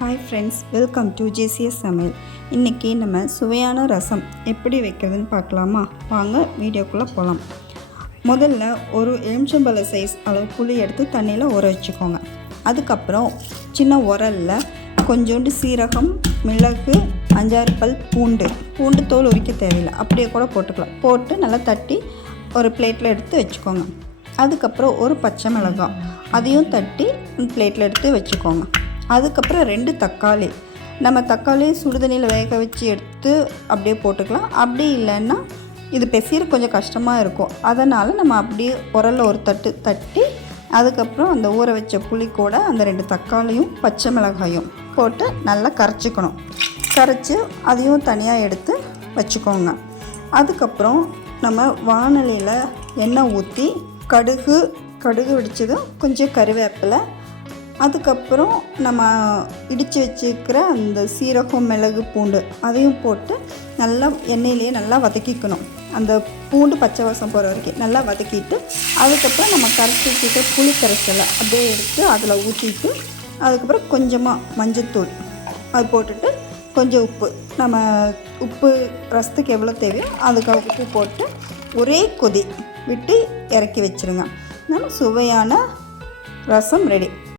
Hi friends welcome to GCS சமையல் இன்றைக்கி நம்ம சுவையான ரசம் எப்படி வைக்கிறதுன்னு பார்க்கலாமா? வாங்க வீடியோக்குள்ளே போகலாம் முதல்ல ஒரு எலுமிச்சம்பழ சைஸ் அளவு புளி எடுத்து தண்ணியில் ஊற வச்சுக்கோங்க. அதுக்கப்புறம் சின்ன உரலில் கொஞ்சோண்டு சீரகம் மிளகு அஞ்சாறு பல் பூண்டு பூண்டு தோல் உரிக்க தேவையில்லை. அப்படியே கூட போட்டுக்கலாம். போட்டு நல்லா தட்டி ஒரு பிளேட்டில் எடுத்து வச்சுக்கோங்க. அதுக்கப்புறம் ஒரு பச்சை மிளகாய் அதையும் தட்டி பிளேட்டில் எடுத்து வச்சுக்கோங்க. அதுக்கப்புறம் ரெண்டு தக்காளி. நம்ம தக்காளி சுடுதண்ணியில் வேக வச்சு எடுத்து அப்படியே போட்டுக்கலாம். அப்படி இல்லைன்னா இது பெசிற கொஞ்சம் கஷ்டமாக இருக்கும். அதனால் நம்ம அப்படியே உரலில் ஒரு தட்டு தட்டி அதுக்கப்புறம் அந்த ஊற வச்ச புளி கூட அந்த ரெண்டு தக்காளியும் பச்சை மிளகாயும் போட்டு நல்லா கரைச்சிக்கணும். கரைச்சி அதையும் தனியாக எடுத்து வச்சுக்கோங்க. அதுக்கப்புறம் நம்ம வானலியில் எண்ணெய் ஊற்றி கடுகு கடுகு வெடிச்சதும் கொஞ்சம் கருவேப்பிலை அதுக்கப்புறம் நம்ம இடித்து வச்சுக்கிற அந்த சீரகம் மிளகு பூண்டு அதையும் போட்டு நல்லா எண்ணெயிலேயே நல்லா வதக்கிக்கணும். அந்த பூண்டு பச்சை வாசம் போகிற வரைக்கும் நல்லா வதக்கிட்டு அதுக்கப்புறம் நம்ம கரைச்சி வச்சுக்க புளி கரைசலை அப்படியே எடுத்து அதில் ஊற்றிட்டு அதுக்கப்புறம் கொஞ்சமாக மஞ்சத்தூள் அது போட்டுட்டு கொஞ்சம் உப்பு. நம்ம உப்பு ரசத்துக்கு எவ்வளோ தேவையோ அதுக்கு உப்பு போட்டு ஒரே கொதி விட்டு இறக்கி வச்சுருங்க. நம்ம சுவையான ரசம் ரெடி